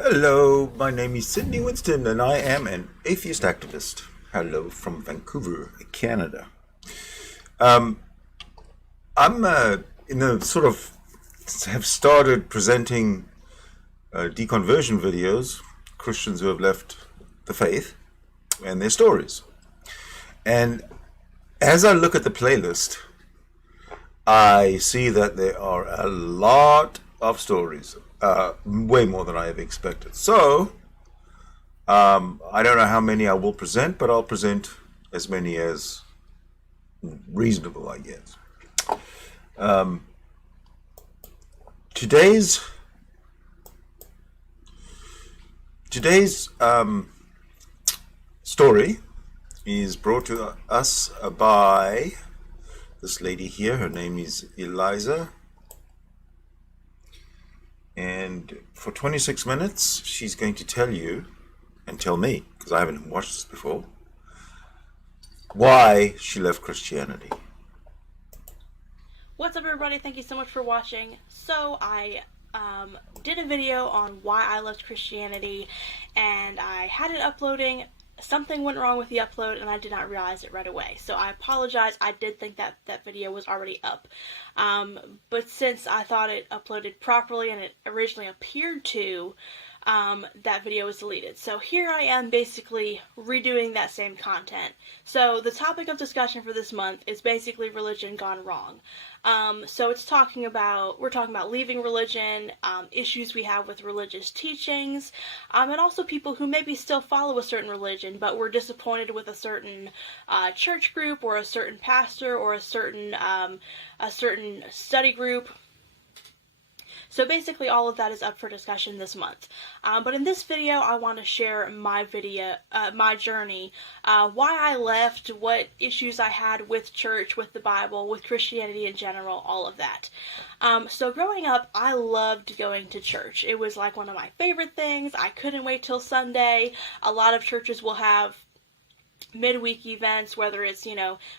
Hello, my name is Sydney Winston, and I am an atheist activist. Hello from Vancouver, Canada. I'm in the sort of have started presenting deconversion videos, Christians who have left the faith, and their stories. And as I look at the playlist, I see that there are a lot of stories, way more than I have expected. So, I don't know how many I will present, but I'll present as many as reasonable, I guess. Today's today's story is brought to us by this lady here. Her name is Eliza. And for 26 minutes, she's going to tell you, and tell me, because I haven't watched this before, why she left Christianity. What's up, everybody? Thank you so much for watching. So I did a video on why I left Christianity, and I had it uploading. Something went wrong with the upload, and I did not realize it right away. So I apologize. I did think that that video was already up. But since I thought it uploaded properly and it originally appeared to, that video was deleted. So here I am basically redoing that same content. So the topic of discussion for this month is basically religion gone wrong. So we're talking about leaving religion, issues we have with religious teachings, and also people who maybe still follow a certain religion, but were disappointed with a certain church group or a certain pastor or a certain study group. So basically all of that is up for discussion this month. But in this video, I want to share my journey, why I left, what issues I had with church, with the Bible, with Christianity in general, all of that. So growing up, I loved going to church. It was like one of my favorite things. I couldn't wait till Sunday. A lot of churches will have midweek events, whether it's,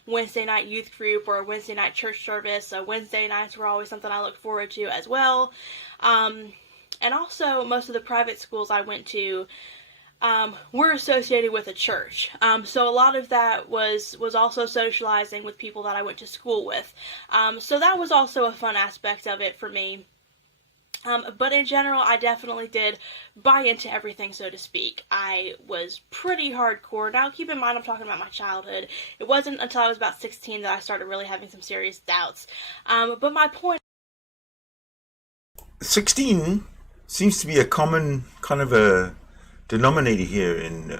Wednesday night youth group or a Wednesday night church service. So Wednesday nights were always something I looked forward to as well. And also most of the private schools I went to were associated with a church. So a lot of that was also socializing with people that I went to school with. So that was also a fun aspect of it for me. But in general, I definitely did buy into everything, so to speak. I was pretty hardcore. Now, keep in mind, I'm talking about my childhood. It wasn't until I was about 16 that I started really having some serious doubts. But my point... 16 seems to be a common kind of a denominator here in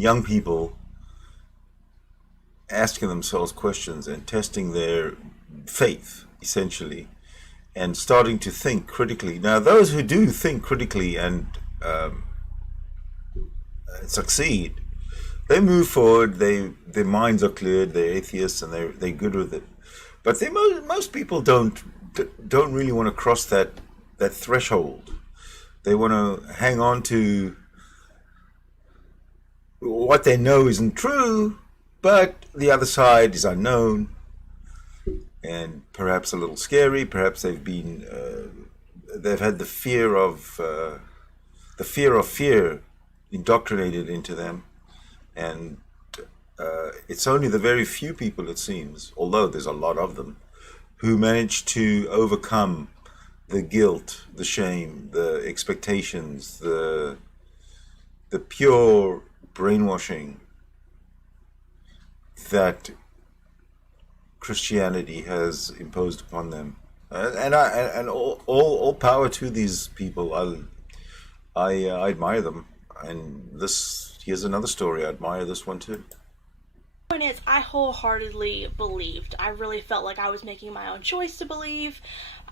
young people asking themselves questions and testing their faith, essentially, and starting to think critically. Now, those who do think critically and succeed, they move forward. Their minds are cleared. They're atheists and they're good with it. But most people don't really want to cross that threshold. They want to hang on to what they know isn't true, but the other side is unknown and perhaps a little scary. Perhaps they've had the fear of fear indoctrinated into them, and it's only the very few people, it seems, although there's a lot of them, who manage to overcome the guilt, the shame, the expectations, the pure brainwashing that Christianity has imposed upon them. And all power to these people. I admire them. And here's another story. I admire this one too. The point is, I wholeheartedly believed. I really felt like I was making my own choice to believe.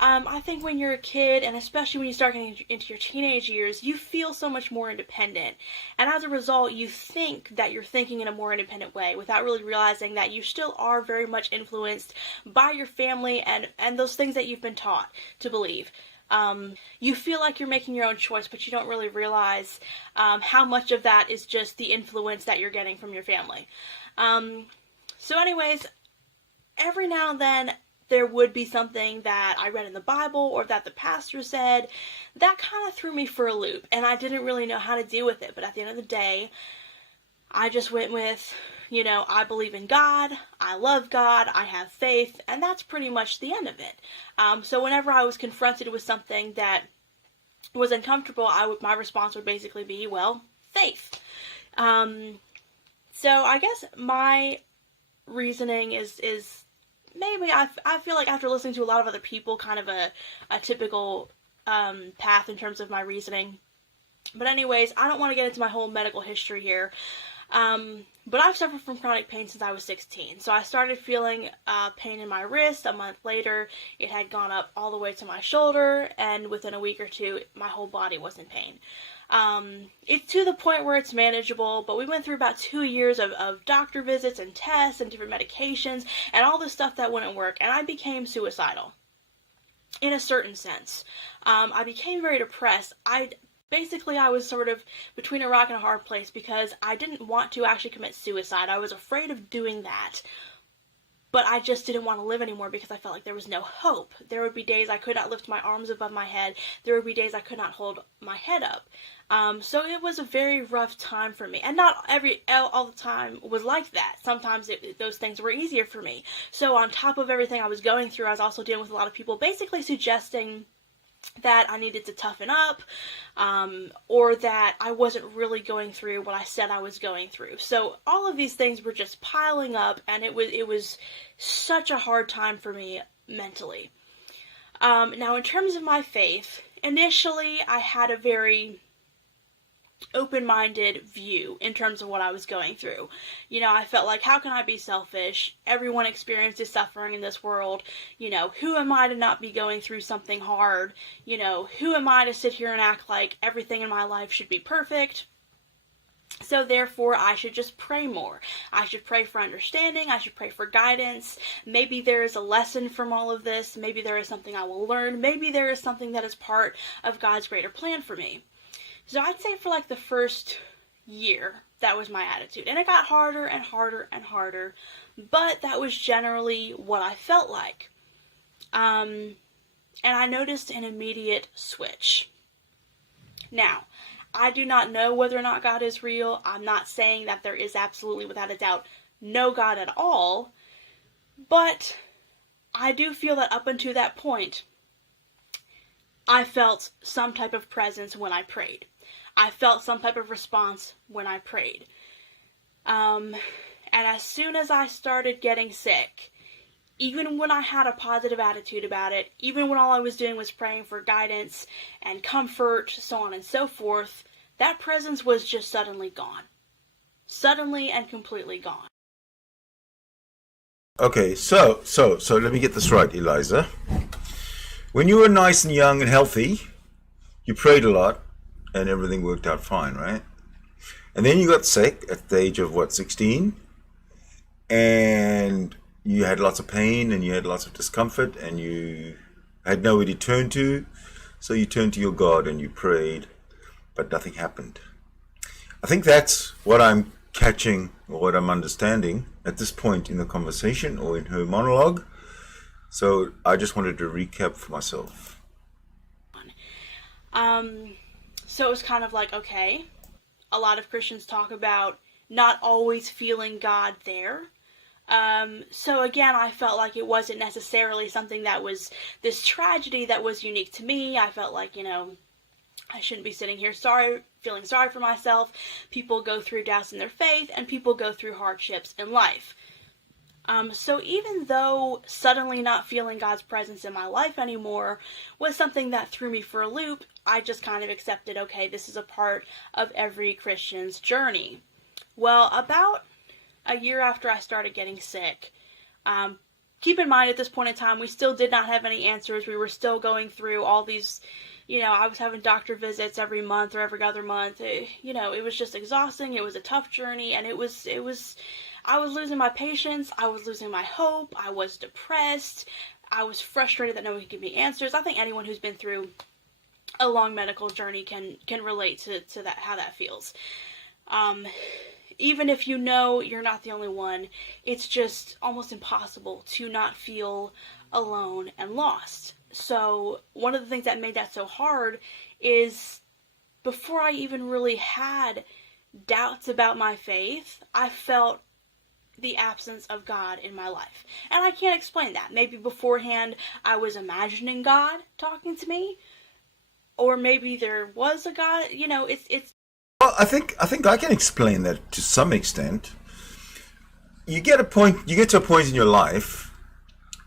I think when you're a kid, and especially when you start getting into your teenage years, you feel so much more independent. And as a result, you think that you're thinking in a more independent way without really realizing that you still are very much influenced by your family and those things that you've been taught to believe. You feel like you're making your own choice, but you don't really realize how much of that is just the influence that you're getting from your family. So anyways, every now and then there would be something that I read in the Bible or that the pastor said. That kind of threw me for a loop, and I didn't really know how to deal with it. But at the end of the day, I just went with, I believe in God, I love God, I have faith, and that's pretty much the end of it. So whenever I was confronted with something that was uncomfortable, my response would basically be, well, faith. So I guess my reasoning is maybe I feel like after listening to a lot of other people, kind of a typical path in terms of my reasoning. But anyways, I don't want to get into my whole medical history here. But I've suffered from chronic pain since I was 16. So I started feeling pain in my wrist. A month later, it had gone up all the way to my shoulder, and within a week or two, my whole body was in pain. It's to the point where it's manageable, but we went through about 2 years of doctor visits and tests and different medications and all this stuff that wouldn't work, and I became suicidal in a certain sense. I became very depressed. Basically, I was sort of between a rock and a hard place because I didn't want to actually commit suicide. I was afraid of doing that, but I just didn't want to live anymore because I felt like there was no hope. There would be days I could not lift my arms above my head. There would be days I could not hold my head up. So it was a very rough time for me. And not all the time was like that. Sometimes those things were easier for me. So on top of everything I was going through, I was also dealing with a lot of people basically suggesting that I needed to toughen up, or that I wasn't really going through what I said I was going through. So all of these things were just piling up, and it was such a hard time for me mentally. Now, in terms of my faith, initially I had a very open-minded view in terms of what I was going through. I felt like, how can I be selfish? Everyone experiences suffering in this world. Who am I to not be going through something hard? Who am I to sit here and act like everything in my life should be perfect? So therefore, I should just pray more. I should pray for understanding. I should pray for guidance. Maybe there is a lesson from all of this. Maybe there is something I will learn. Maybe there is something that is part of God's greater plan for me. So I'd say for like the first year, that was my attitude. And it got harder and harder and harder, but that was generally what I felt like. And I noticed an immediate switch. Now, I do not know whether or not God is real. I'm not saying that there is absolutely, without a doubt, no God at all. But I do feel that up until that point, I felt some type of presence when I prayed. I felt some type of response when I prayed. And as soon as I started getting sick, even when I had a positive attitude about it, even when all I was doing was praying for guidance and comfort, so on and so forth, that presence was just suddenly gone. Suddenly and completely gone. Okay, so let me get this right, Eliza. When you were nice and young and healthy, you prayed a lot, and everything worked out fine, right? And then you got sick at the age of, 16? And you had lots of pain, and you had lots of discomfort, and you had nowhere to turn to, so you turned to your God and you prayed, but nothing happened. I think that's what I'm catching, or what I'm understanding at this point in the conversation, or in her monologue. So I just wanted to recap for myself. So it was kind of like, okay, a lot of Christians talk about not always feeling God there. So again, I felt like it wasn't necessarily something that was this tragedy that was unique to me. I felt like, I shouldn't be sitting here feeling sorry for myself. People go through doubts in their faith, and people go through hardships in life. So even though suddenly not feeling God's presence in my life anymore was something that threw me for a loop, I just kind of accepted, okay, this is a part of every Christian's journey. Well, about a year after I started getting sick, keep in mind at this point in time, we still did not have any answers. We were still going through all these, I was having doctor visits every month or every other month. It was just exhausting. It was a tough journey, and I was losing my patience. I was losing my hope. I was depressed. I was frustrated that no one could give me answers. I think anyone who's been through a long medical journey can relate to that, how that feels. even if you know you're not the only one, it's just almost impossible to not feel alone and lost. So one of the things that made that so hard is before I even really had doubts about my faith, I felt the absence of God in my life. And I can't explain that. Maybe beforehand I was imagining God talking to me, or maybe there was a God. It's Well, I think I can explain that to some extent. You get to a point in your life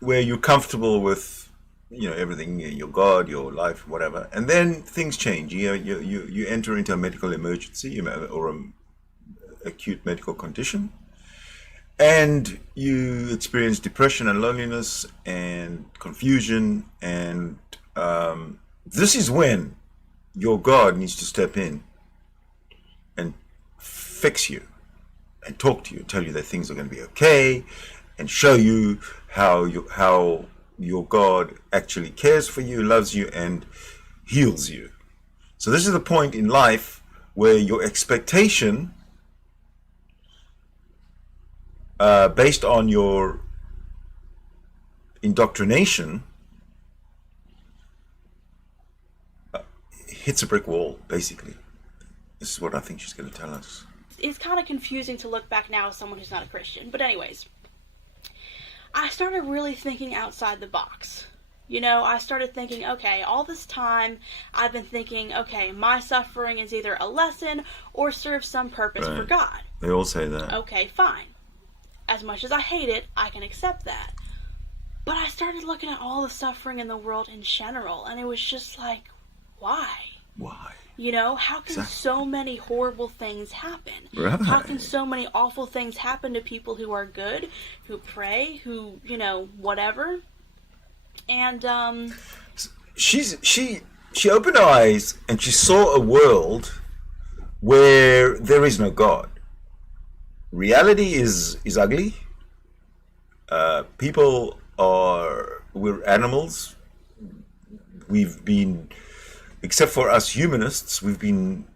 where you're comfortable with, everything, your God, your life, whatever, and then things change. You enter into a medical emergency, or an acute medical condition, and you experience depression and loneliness and confusion, and this is when your God needs to step in and fix you and talk to you, tell you that things are going to be okay, and show you how your God actually cares for you, loves you, and heals you. So this is the point in life where your expectation, based on your indoctrination, hits a brick wall, basically. This is what I think she's going to tell us. it's kind of confusing to look back now as someone who's not a Christian. But anyways, I started really thinking outside the box. I started thinking, okay, all this time I've been thinking, okay, my suffering is either a lesson or serves some purpose for God. They all say that. Okay, fine. As much as I hate it, I can accept that. But I started looking at all the suffering in the world in general, and it was just like, why? Why? How can so many horrible things happen? Right. How can so many awful things happen to people who are good, who pray, who, whatever? And, she opened her eyes and she saw a world where there is no God. Reality is ugly. We're animals. We've been, except for us humanists, we've been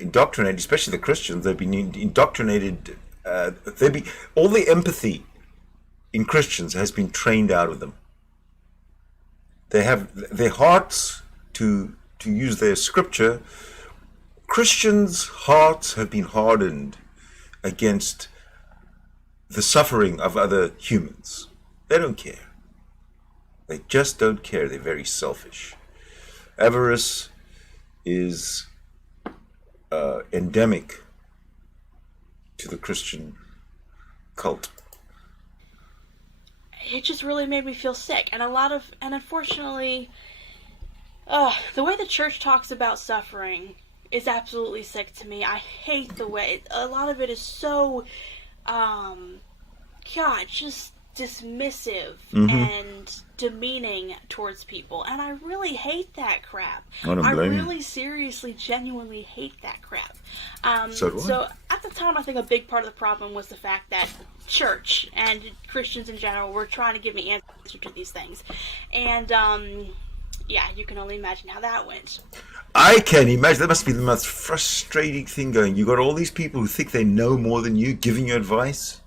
indoctrinated, especially the Christians. They've been indoctrinated. All the empathy in Christians has been trained out of them. They have their hearts, to use their scripture. Christians' hearts have been hardened against the suffering of other humans. They don't care. They just don't care. They're very selfish. Avarice is endemic to the Christian cult. it just really made me feel sick. And unfortunately, the way the church talks about suffering is absolutely sick to me. I hate the way, a lot of it is so, just dismissive and demeaning towards people. And I really hate that crap. I really seriously, genuinely hate that crap. So at the time, I think a big part of the problem was the fact that church and Christians in general were trying to give me answers to these things. And, you can only imagine how that went. I can imagine. That must be the most frustrating thing going. You got all these people who think they know more than you giving you advice.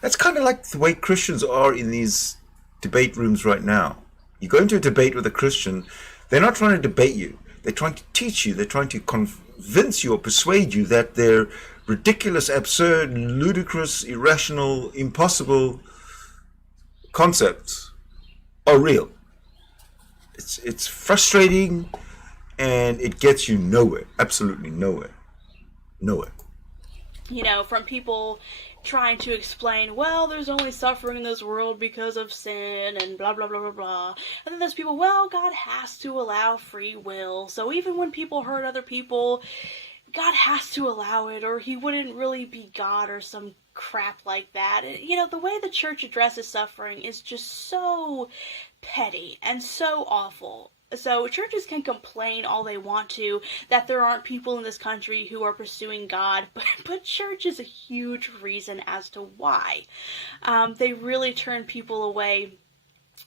That's kind of like the way Christians are in these debate rooms right now. You go into a debate with a Christian, they're not trying to debate you. They're trying to teach you. They're trying to convince you or persuade you that their ridiculous, absurd, ludicrous, irrational, impossible concepts are real. It's frustrating, and it gets you nowhere. Absolutely nowhere. Nowhere. From people trying to explain, well, there's only suffering in this world because of sin and blah, blah, blah, blah, blah. And then there's people, well, God has to allow free will. So even when people hurt other people, God has to allow it, or he wouldn't really be God or some crap like that. The way the church addresses suffering is just so petty and so awful. So churches can complain all they want to that there aren't people in this country who are pursuing God, but church is a huge reason as to why. They really turn people away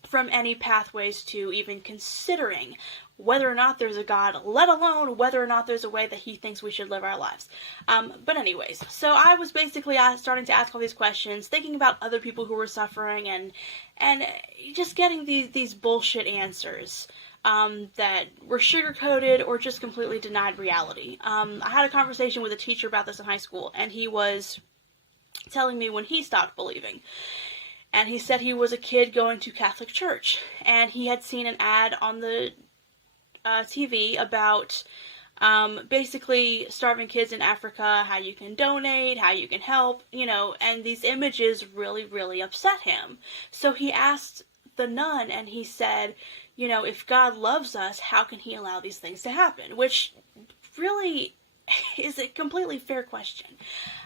from any pathways to even considering whether or not there's a God, let alone whether or not there's a way that he thinks we should live our lives. But anyways, so I was basically starting to ask all these questions, thinking about other people who were suffering, and just getting these bullshit answers that were sugar-coated or just completely denied reality. I had a conversation with a teacher about this in high school, and he was telling me when he stopped believing. And he said he was a kid going to Catholic church, and he had seen an ad on the TV about basically starving kids in Africa, how you can donate, how you can help, and these images really, really upset him. So he asked the nun, and he said, if God loves us, how can he allow these things to happen? Which really is a completely fair question.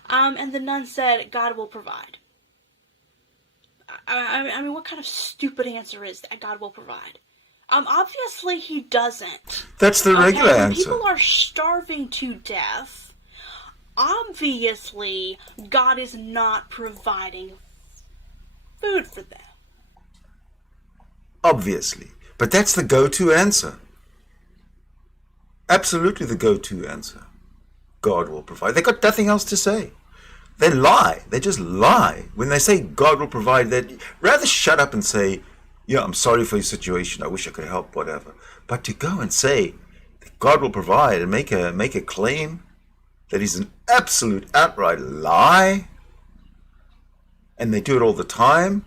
And the nun said, God will provide. I mean, what kind of stupid answer is that? God will provide. Obviously he doesn't. That's the regular when answer. People are starving to death. Obviously, God is not providing food for them. Obviously. But that's the go-to answer. Absolutely the go-to answer. God will provide. They got nothing else to say. They lie. They just lie. When they say God will provide, they'd rather shut up and say, yeah, I'm sorry for your situation. I wish I could help, whatever. But to go and say that God will provide and make a claim that is an absolute outright lie, and they do it all the time.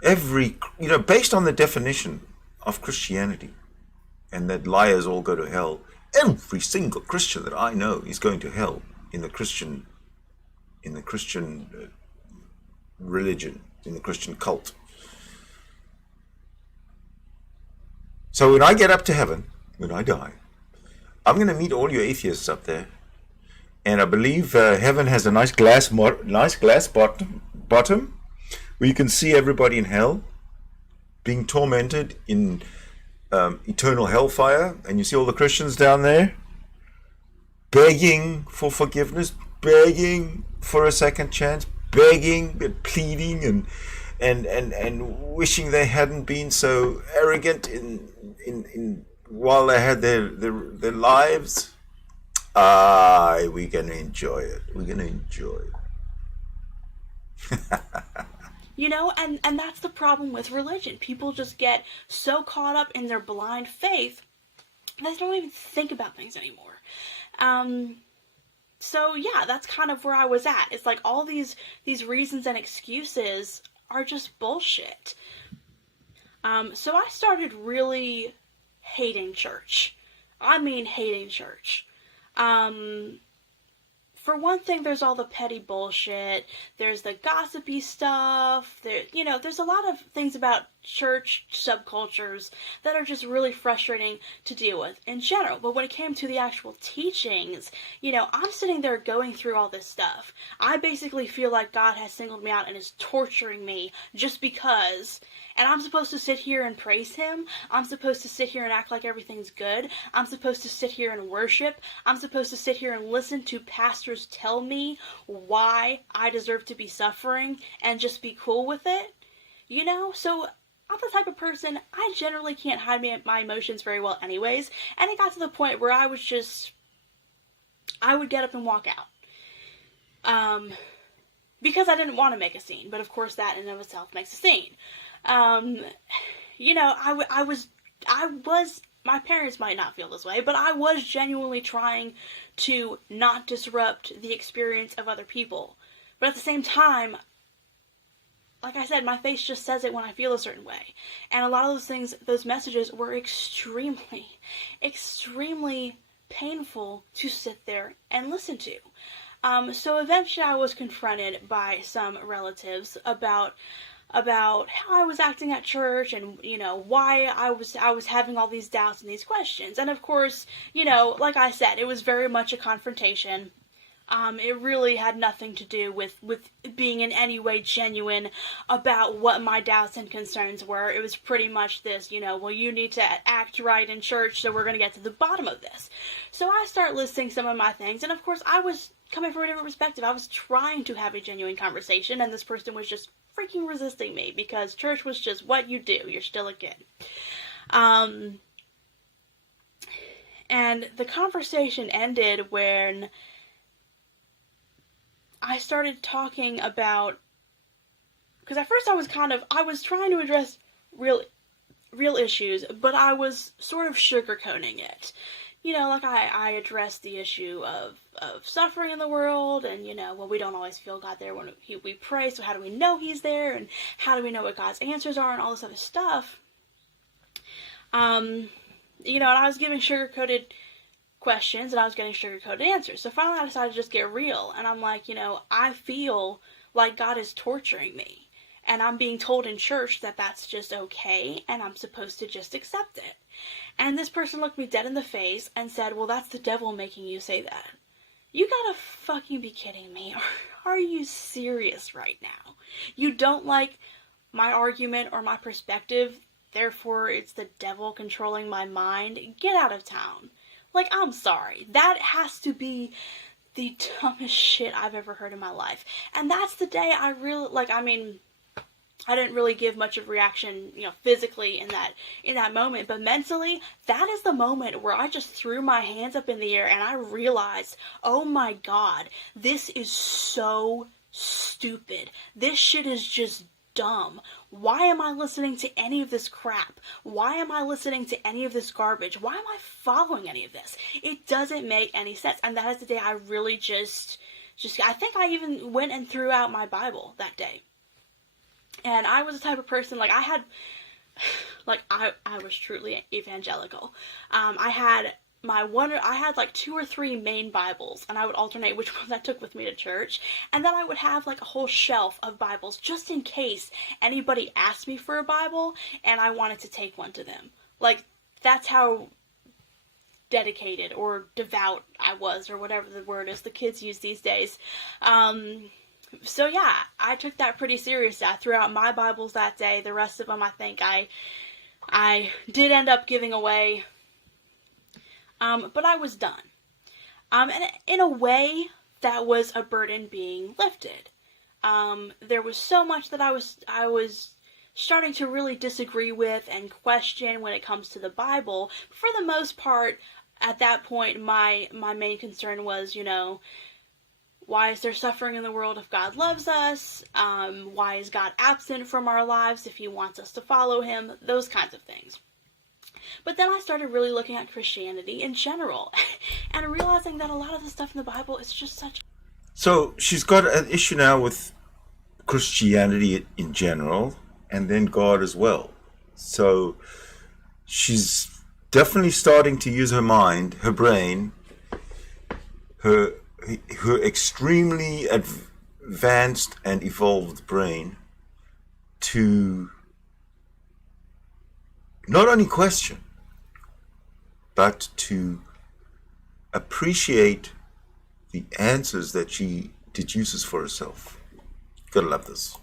Based on the definition of Christianity, and that liars all go to hell, every single Christian that I know is going to hell. In the Christian religion, in the Christian cult. So when I get up to heaven, when I die, I'm going to meet all you atheists up there, and I believe heaven has a nice glass bottom where you can see everybody in hell being tormented in eternal hellfire, and you see all the Christians down there begging for forgiveness, begging for a second chance, begging and pleading and wishing they hadn't been so arrogant in while they had their lives. We're gonna enjoy it. We're gonna enjoy it. And that's the problem with religion. People just get so caught up in their blind faith that they don't even think about things anymore. So yeah, that's kind of where I was at. It's like all these reasons and excuses are just bullshit. So I started really hating church. I mean hating church. For one thing, there's all the petty bullshit. There's the gossipy stuff. There's a lot of things about church subcultures that are just really frustrating to deal with in general. But when it came to the actual teachings, I'm sitting there going through all this stuff. I basically feel like God has singled me out and is torturing me just because. And I'm supposed to sit here and praise him. I'm supposed to sit here and act like everything's good. I'm supposed to sit here and worship. I'm supposed to sit here and listen to pastors tell me why I deserve to be suffering and just be cool with it. So I'm the type of person, I generally can't hide my emotions very well anyways. And it got to the point where I would get up and walk out. Because I didn't want to make a scene. But of course that in and of itself makes a scene. My parents might not feel this way, but I was genuinely trying to not disrupt the experience of other people. But at the same time, like I said, my face just says it when I feel a certain way. And a lot of those things, those messages were extremely, extremely painful to sit there and listen to. So eventually I was confronted by some relatives about how I was acting at church and, why I was having all these doubts and these questions. And of course, like I said, it was very much a confrontation. It really had nothing to do with being in any way genuine about what my doubts and concerns were. It was pretty much this, well, you need to act right in church, so we're going to get to the bottom of this. So I start listing some of my things, and of course I was coming from a different perspective. I was trying to have a genuine conversation, and this person was just freaking resisting me because church was just what you do. You're still a kid. And the conversation ended when I started talking about, because at first I was trying to address real issues, but I was sort of sugarcoating it. You know, like I addressed the issue of suffering in the world, and, you know, well, we don't always feel God there when we pray, so how do we know He's there, and how do we know what God's answers are, and all this other stuff. You know, and I was giving sugar-coated questions, and I was getting sugar-coated answers. So finally I decided to just get real, and I'm like, you know, I feel like God is torturing me, and I'm being told in church that that's just okay, and I'm supposed to just accept it. And this person looked me dead in the face and said, well, that's the devil making you say that. You gotta fucking be kidding me. Are you serious right now? You don't like my argument or my perspective, therefore it's the devil controlling my mind? Get out of town. Like, I'm sorry. That has to be the dumbest shit I've ever heard in my life. And that's the day I really, like, I mean, I didn't really give much of reaction, you know, physically in that moment, but mentally, that is the moment where I just threw my hands up in the air and I realized, oh my God, this is so stupid. This shit is just dumb. Why am I listening to any of this crap? Why am I listening to any of this garbage? Why am I following any of this? It doesn't make any sense. And that is the day I really just I think I even went and threw out my Bible that day. And I was the type of person, like, I was truly evangelical. I had like 2 or 3 main Bibles, and I would alternate which ones I took with me to church. And then I would have like a whole shelf of Bibles just in case anybody asked me for a Bible and I wanted to take one to them. Like, that's how dedicated or devout I was, or whatever the word is the kids use these days. So yeah, I took that pretty seriously. I threw out my Bibles that day. The rest of them, I think I did end up giving away. But I was done. And in a way, that was a burden being lifted. There was so much that I was starting to really disagree with and question when it comes to the Bible. For the most part, at that point, my main concern was, you know, why is there suffering in the world if God loves us? Why is God absent from our lives if He wants us to follow Him? Those kinds of things. But then I started really looking at Christianity in general and realizing that a lot of the stuff in the Bible is just such... So she's got an issue now with Christianity in general, and then God as well. So she's definitely starting to use her mind, her brain, her extremely advanced and evolved brain to not only question, but to appreciate the answers that she deduces for herself. Gotta love this.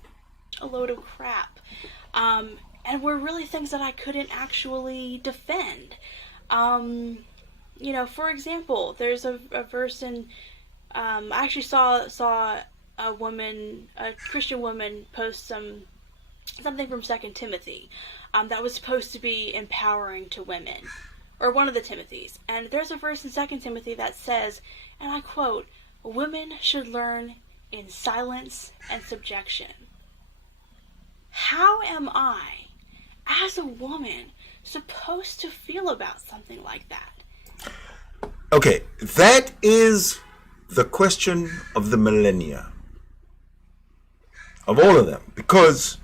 A load of crap. And were really things that I couldn't actually defend. You know, for example, there's a verse in... I actually saw a Christian woman post something from 2 Timothy that was supposed to be empowering to women, or one of the Timothys. And there's a verse in 2 Timothy that says, and I quote, "Women should learn in silence and subjection." How am I, as a woman, supposed to feel about something like that? Okay, that is the question of the millennia. Of all of them. Because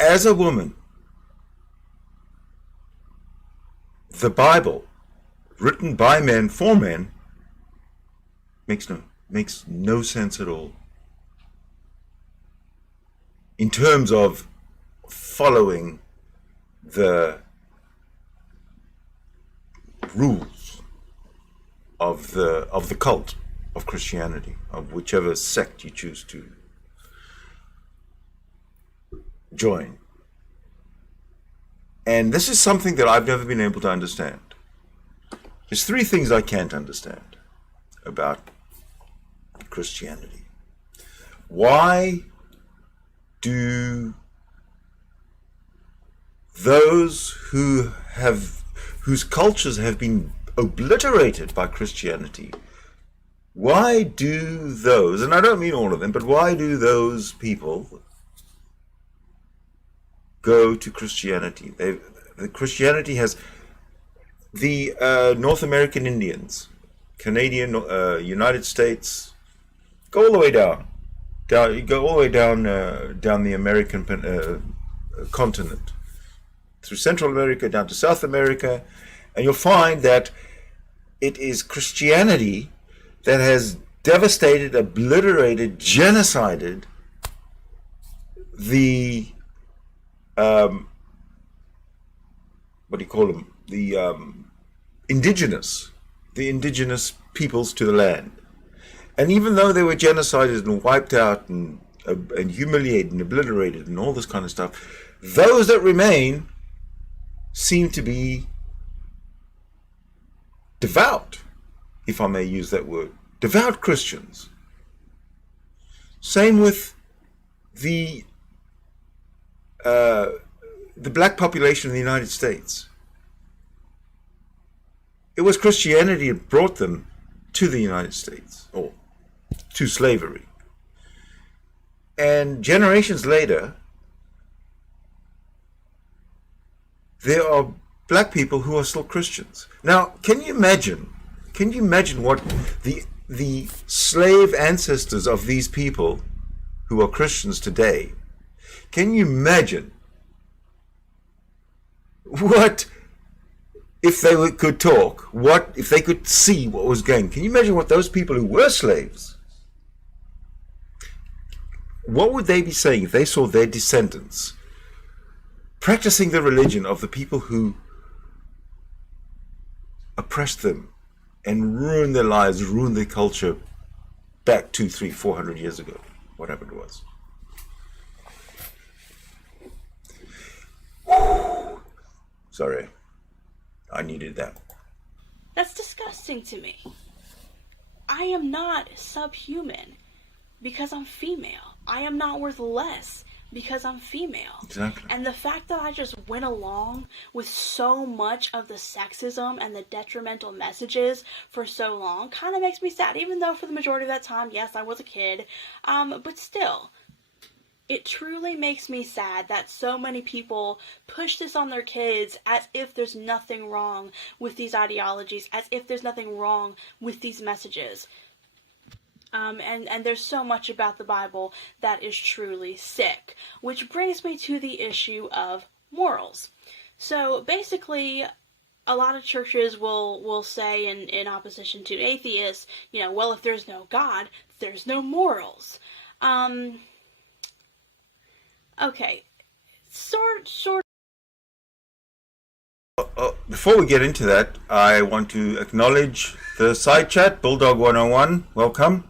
as a woman, the Bible, written by men for men, makes no sense at all. In terms of following the rules of the cult of Christianity, of whichever sect you choose to join. And this is something that I've never been able to understand. There's 3 things I can't understand about Christianity. why do those whose cultures have been obliterated by Christianity, why do those, and I don't mean all of them, but why do those people go to Christianity? The Christianity has the North American Indians, Canadian, United States, go all the way down. You go all the way down the American continent, through Central America down to South America, and you'll find that it is Christianity that has devastated, obliterated, genocided the what do you call them? The indigenous peoples to the land. And even though they were genocided and wiped out and humiliated and obliterated and all this kind of stuff, those that remain seem to be devout, if I may use that word, devout Christians. Same with the black population in the United States. It was Christianity that brought them to the United States, or to slavery. And generations later, there are black people who are still Christians. Now, can you imagine what the slave ancestors of these people who are Christians today, can you imagine what, if they could talk, what if they could see what was going? Can you imagine what those people who were slaves, what would they be saying if they saw their descendants practicing the religion of the people who oppressed them and ruined their lives, ruined their culture back 200, 300, 400 years ago, whatever it was? Sorry, I needed that. That's disgusting to me. I am not subhuman because I'm female. I am not worth less because I'm female. Exactly. And the fact that I just went along with so much of the sexism and the detrimental messages for so long kind of makes me sad, even though for the majority of that time, yes, I was a kid, but still. It truly makes me sad that so many people push this on their kids as if there's nothing wrong with these ideologies, as if there's nothing wrong with these messages. And there's so much about the Bible that is truly sick. Which brings me to the issue of morals. So basically, a lot of churches will say in opposition to atheists, well, if there's no God, there's no morals. Okay, sort. Before we get into that, I want to acknowledge the side chat. Bulldog 101, welcome.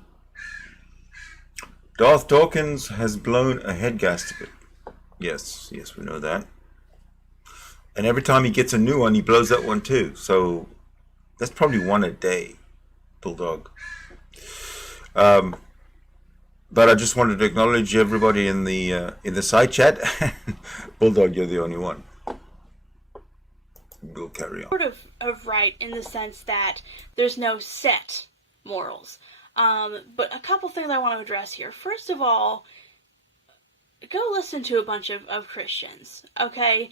Darth Dawkins has blown a head gasket. Yes, we know that. And every time he gets a new one, he blows that one too. So that's probably one a day, Bulldog. But I just wanted to acknowledge everybody in the side chat. Bulldog, you're the only one. We'll carry on. Sort of right in the sense that there's no set morals. But a couple things I want to address here. First of all, go listen to a bunch of Christians, okay?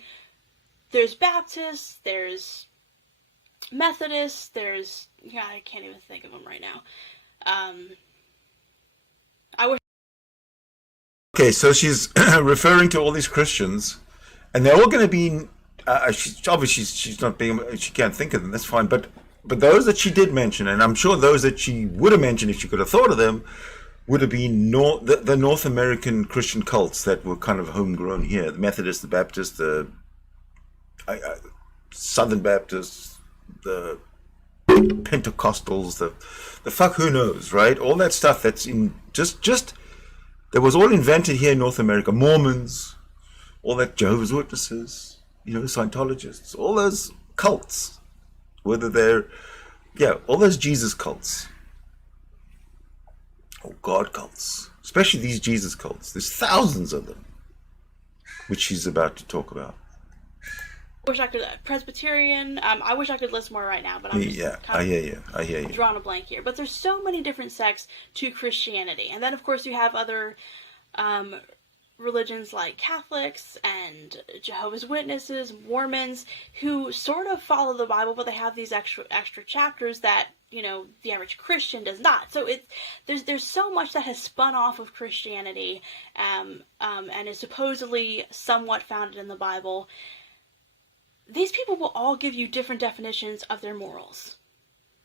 There's Baptists, there's Methodists, there's... God, I can't even think of them right now. Okay, so she's referring to all these Christians, and they're all going to be. She's not being. She can't think of them. That's fine. But those that she did mention, and I'm sure those that she would have mentioned if she could have thought of them, would have been the North American Christian cults that were kind of homegrown here: the Methodists, the Baptists, the Southern Baptists, the Pentecostals, the fuck who knows, right? All that stuff that's in just. That was all invented here in North America. Mormons, all that Jehovah's Witnesses, Scientologists, all those cults, whether they're, all those Jesus cults, or God cults, especially these Jesus cults. There's thousands of them, which he's about to talk about. I wish I could, Presbyterian, I wish I could list more right now, but I'm just I hear you. drawing a blank here. But there's so many different sects to Christianity. And then, of course, you have other religions like Catholics and Jehovah's Witnesses, Mormons, who sort of follow the Bible, but they have these extra chapters that, you know, the average Christian does not. So there's so much that has spun off of Christianity and is supposedly somewhat founded in the Bible. These people will all give you different definitions of their morals.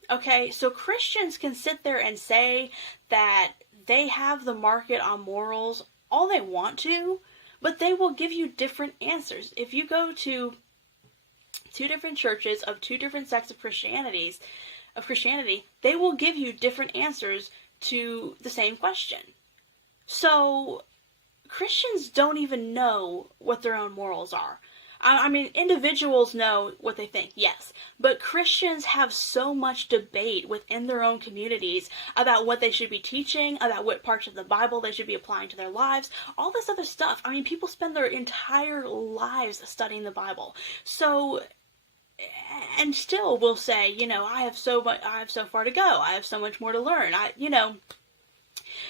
Okay, so Christians can sit there and say that they have the market on morals all they want to, but they will give you different answers. If you go to two different churches of two different sects of Christianity, they will give you different answers to the same question. So Christians don't even know what their own morals are. I mean, individuals know what they think, yes, but Christians have so much debate within their own communities about what they should be teaching, about what parts of the Bible they should be applying to their lives, all this other stuff. I mean, people spend their entire lives studying the Bible. So, and still will say, you know, I have so far to go. I have so much more to learn.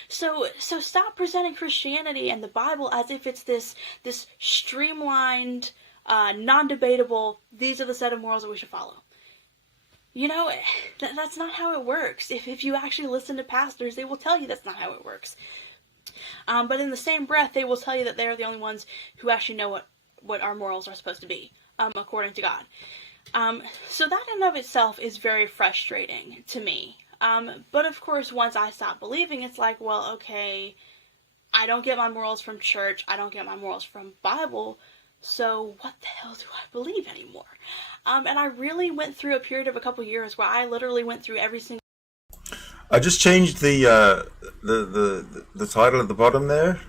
So stop presenting Christianity and the Bible as if it's this streamlined, non-debatable, these are the set of morals that we should follow. You know, that's not how it works. If you actually listen to pastors, they will tell you that's not how it works. But in the same breath, they will tell you that they're the only ones who actually know what our morals are supposed to be, according to God. So that in and of itself is very frustrating to me. But of course, once I stop believing, it's like, well, okay, I don't get my morals from church, I don't get my morals from Bible, so what the hell do I believe anymore? And I really went through a period of a couple years where I literally went through every single... I just changed the title at the bottom there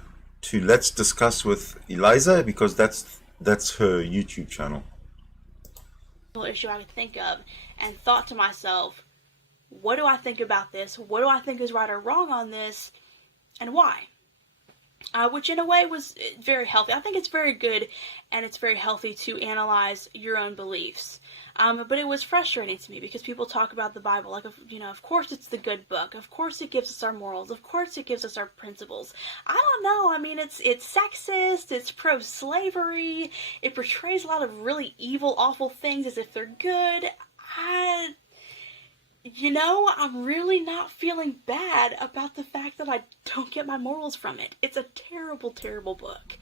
to "Let's Discuss with Eliza" because that's her YouTube channel. issue I could think of, and thought to myself, what do I think about this? What do I think is right or wrong on this? And why? Which in a way was very healthy. I think it's very good and it's very healthy to analyze your own beliefs. But it was frustrating to me because people talk about the Bible like, you know, of course it's the good book. Of course it gives us our morals. Of course it gives us our principles. I don't know. I mean, it's sexist. It's pro-slavery. It portrays a lot of really evil, awful things as if they're good. You know, I'm really not feeling bad about the fact that I don't get my morals from it. It's a terrible, terrible book.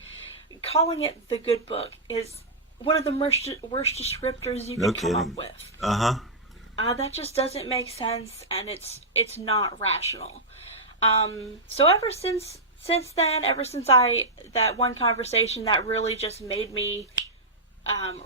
Calling it the good book is one of the worst descriptors you can come up with. That just doesn't make sense, and it's not rational. So ever since then, ever since that one conversation that really just made me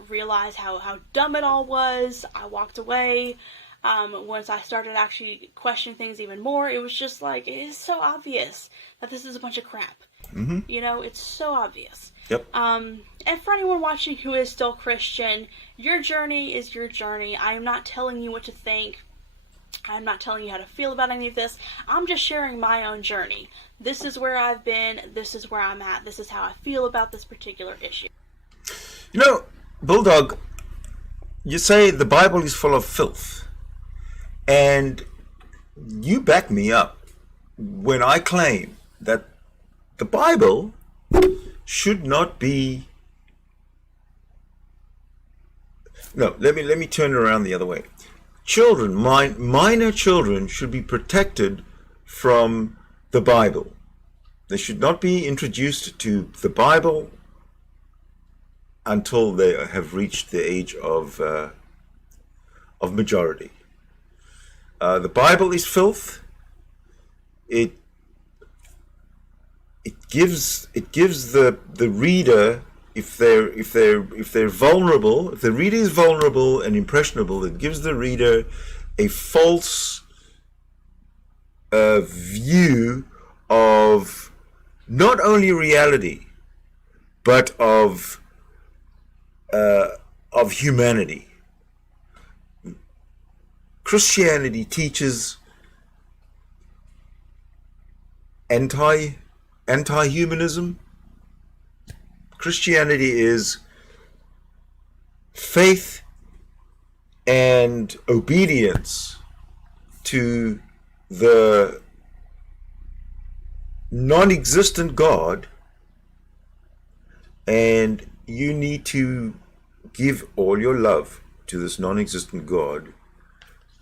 realize how dumb it all was, I walked away. Once I started actually questioning things even more, it was just like, it is so obvious that this is a bunch of crap. Mm-hmm. You know, it's so obvious. Yep. And for anyone watching who is still Christian, your journey is your journey. I am not telling you what to think. I'm not telling you how to feel about any of this. I'm just sharing my own journey. This is where I've been. This is where I'm at. This is how I feel about this particular issue. You know, Bulldog, you say the Bible is full of filth. And you back me up when I claim that the Bible should not be... No, let me turn it around the other way. Children, minor children should be protected from the Bible. They should not be introduced to the Bible until they have reached the age of majority. The Bible is filth. It gives the reader, if they're vulnerable, if the reader is vulnerable and impressionable, it gives the reader a false view of not only reality but of humanity. Christianity teaches anti-humanism. Christianity is faith and obedience to the non-existent God, and you need to give all your love to this non-existent God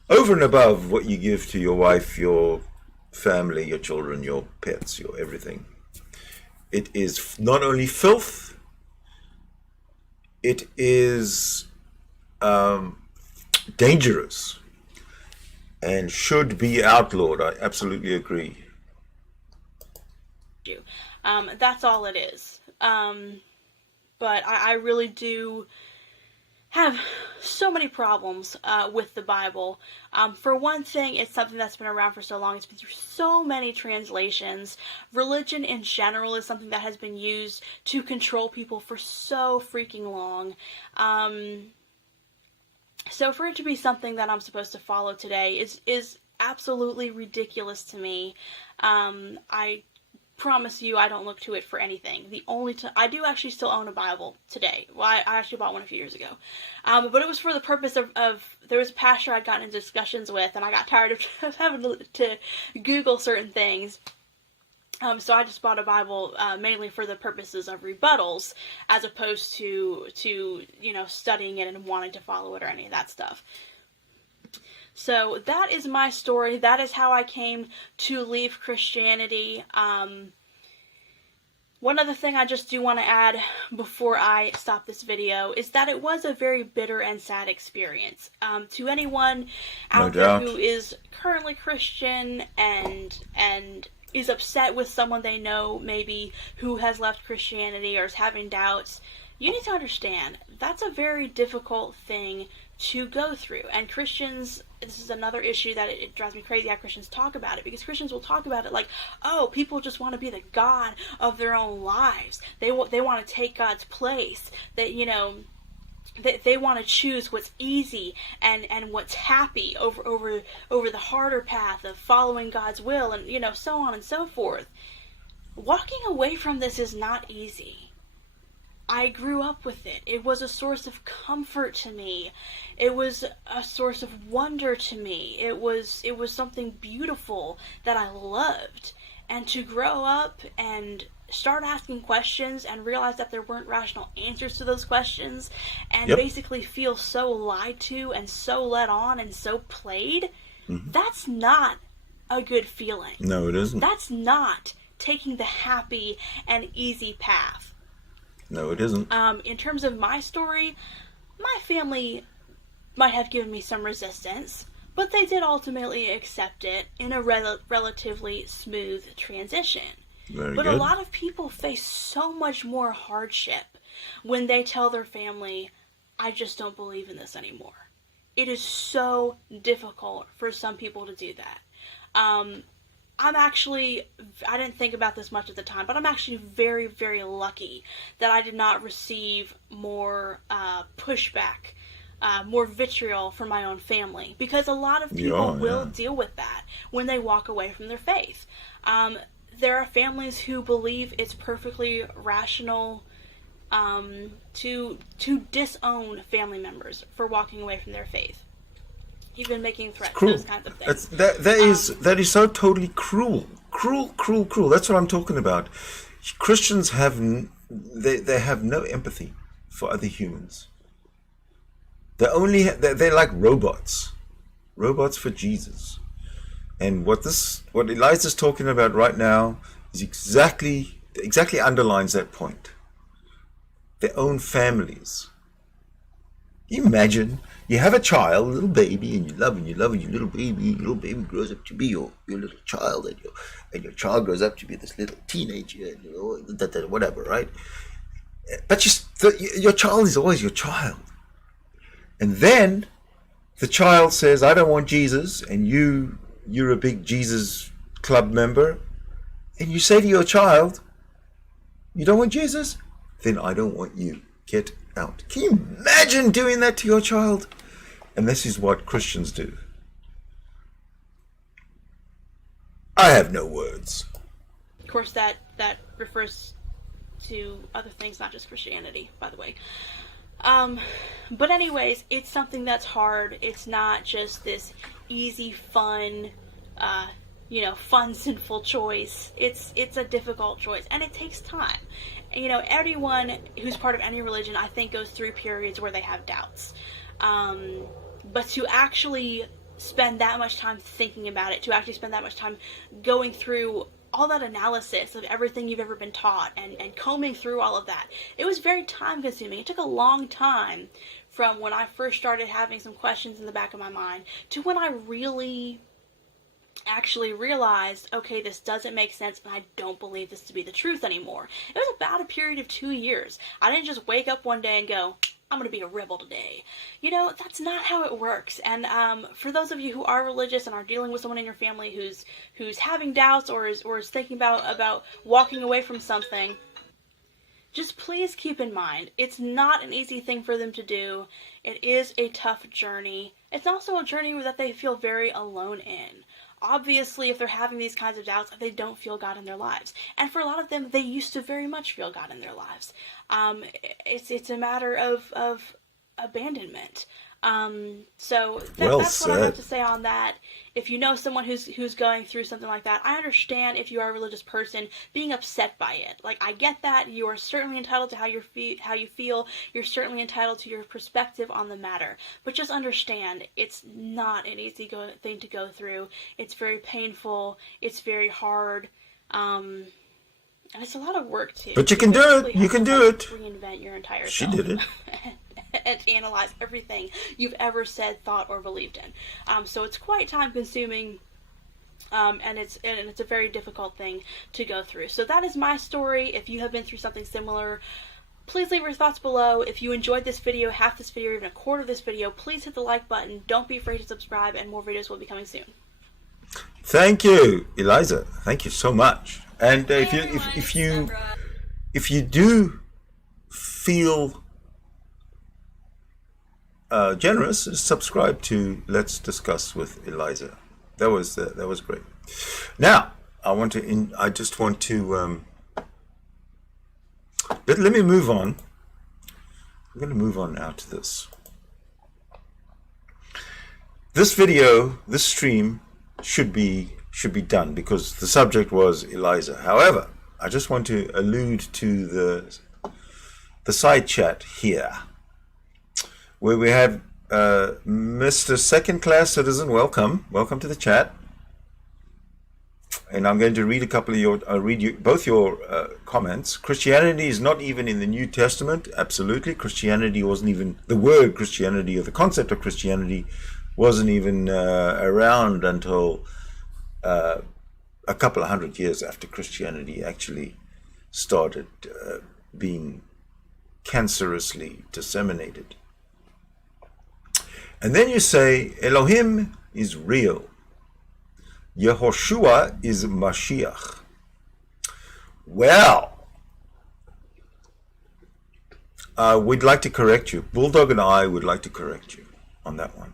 over and above what you give to your wife, your family, your children, your pets, your everything. It is not only filth, it is dangerous and should be outlawed. I absolutely agree. That's all it is. But I really do have so many problems with the Bible. For one thing, it's something that's been around for so long. It's been through so many translations. Religion in general is something that has been used to control people for so freaking long. So for it to be something that I'm supposed to follow today is absolutely ridiculous to me. I promise you I don't look to it for anything. The only time I do actually still own a Bible today. Well, I actually bought one a few years ago. But it was for the purpose of there was a pastor I'd gotten into discussions with, and I got tired of having to Google certain things. So I just bought a Bible mainly for the purposes of rebuttals, as opposed to studying it and wanting to follow it or any of that stuff. So that is my story. That is how I came to leave Christianity. One other thing I just do want to add before I stop this video is that it was a very bitter and sad experience. To anyone out there who is currently Christian and is upset with someone they know maybe who has left Christianity or is having doubts, you need to understand that's a very difficult thing to go through. And Christians, this is another issue that it drives me crazy how Christians talk about it, because Christians will talk about it like, oh, people just want to be the God of their own lives. They want to take God's place. They want to choose what's easy and what's happy over the harder path of following God's will, and so on and so forth. Walking away from this is not easy. I grew up with it. It was a source of comfort to me. It was a source of wonder to me. It was something beautiful that I loved. And to grow up and start asking questions and realize that there weren't rational answers to those questions, and basically feel so lied to and so led on and so played, that's not a good feeling. No, it isn't. That's not taking the happy and easy path. No, it isn't. In terms of my story, my family might have given me some resistance, but they did ultimately accept it in a relatively smooth transition. Very but good. A lot of people face so much more hardship when they tell their family, I just don't believe in this anymore. It is so difficult for some people to do that. I didn't think about this much at the time, but I'm actually very, very lucky that I did not receive more pushback, more vitriol from my own family, because a lot of people will deal with that when they walk away from their faith. There are families who believe it's perfectly rational to disown family members for walking away from their faith. Even making threats, those kinds of things. That is so totally cruel. Cruel. That's what I'm talking about. Christians have they have no empathy for other humans. They're like robots for Jesus. And what Eliza's talking about right now is exactly underlines that point. Their own families. Can you imagine? You have a child, a little baby, and you love your little baby grows up to be your little child, and your child grows up to be this little teenager, and whatever, right? But your child is always your child. And then the child says, I don't want Jesus, and you're a big Jesus club member, and you say to your child, you don't want Jesus? Then I don't want you. Get out. Can you imagine doing that to your child? And this is what Christians do. I have no words. Of course, that refers to other things, not just Christianity, by the way. But anyways, it's something that's hard. It's not just this easy, fun, fun, sinful choice. It's a difficult choice, and it takes time. Everyone who's part of any religion, I think, goes through periods where they have doubts. But to actually spend that much time thinking about it, to actually spend that much time going through all that analysis of everything you've ever been taught and combing through all of that, it was very time consuming. It took a long time from when I first started having some questions in the back of my mind to when I really actually realized, okay, this doesn't make sense and I don't believe this to be the truth anymore. It was about a period of 2 years. I didn't just wake up one day and go, I'm going to be a rebel today. That's not how it works. And for those of you who are religious and are dealing with someone in your family who's having doubts or is thinking about walking away from something, just please keep in mind, it's not an easy thing for them to do. It is a tough journey. It's also a journey that they feel very alone in. Obviously, if they're having these kinds of doubts, they don't feel God in their lives. And for a lot of them, they used to very much feel God in their lives. It's a matter of abandonment. So that's what I have to say on that. If you know someone who's going through something like that, I understand if you are a religious person being upset by it. Like, I get that. You are certainly entitled to how you feel. You're certainly entitled to your perspective on the matter. But just understand, it's not an easy thing to go through. It's very painful. It's very hard. And it's a lot of work too. But you can do it. You can do it. Reinvent your entire She self. did it. And analyze everything you've ever said, thought, or believed in. So it's quite time consuming, and it's a very difficult thing to go through. So that is my story. If you have been through something similar, please leave your thoughts below. If you enjoyed this video, half this video, or even a quarter of this video, please hit the like button. Don't be afraid to subscribe, and more videos will be coming soon. Thank you, Eliza. Thank you so much. And if you do feel generous, subscribe to Let's Discuss with Eliza. That was great. Now I just want to let me move on. I'm going to move on now to this. This video, this stream should be done because the subject was Eliza. However, I just want to allude to the side chat here, where we have Mr. Second Class Citizen. Welcome to the chat. And I'm going to read I'll read you both your comments. Christianity is not even in the New Testament. Absolutely. Christianity wasn't even, the word Christianity or the concept of Christianity wasn't even around until a couple of hundred years after Christianity actually started being cancerously disseminated. And then you say, Elohim is real. Yehoshua is Mashiach. Well, we'd like to correct you. Bulldog and I would like to correct you on that one.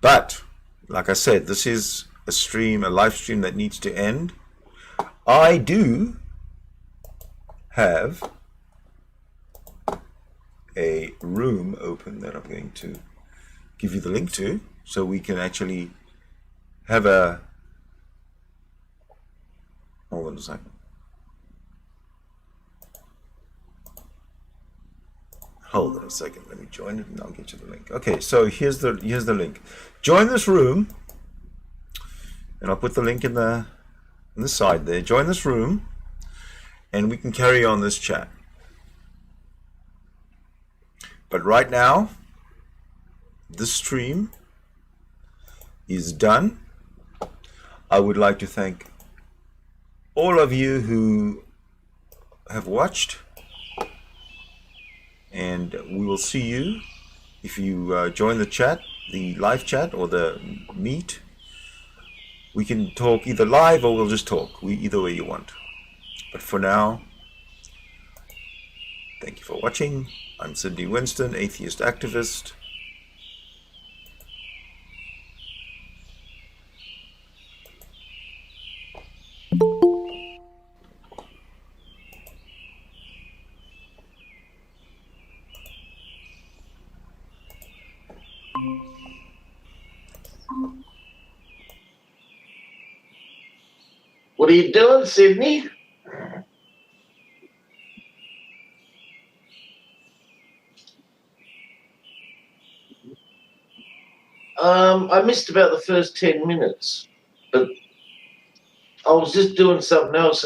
But, like I said, this is a live stream that needs to end. I do have a room open that I'm going to give you the link to, so we can actually have a, hold on a second. Hold on a second, let me join it and I'll get you the link. Okay, so here's the link. Join this room, and I'll put the link in the side there. Join this room, and we can carry on this chat. But right now, this stream is done. I would like to thank all of you who have watched, and we will see you if you join the chat, the live chat or the meet. We can talk either live or we'll just talk, either way you want. But for now, thank you for watching. I'm Sidney Winston, atheist activist. What are you doing, Sydney? I missed about the first 10 minutes, but I was just doing something else.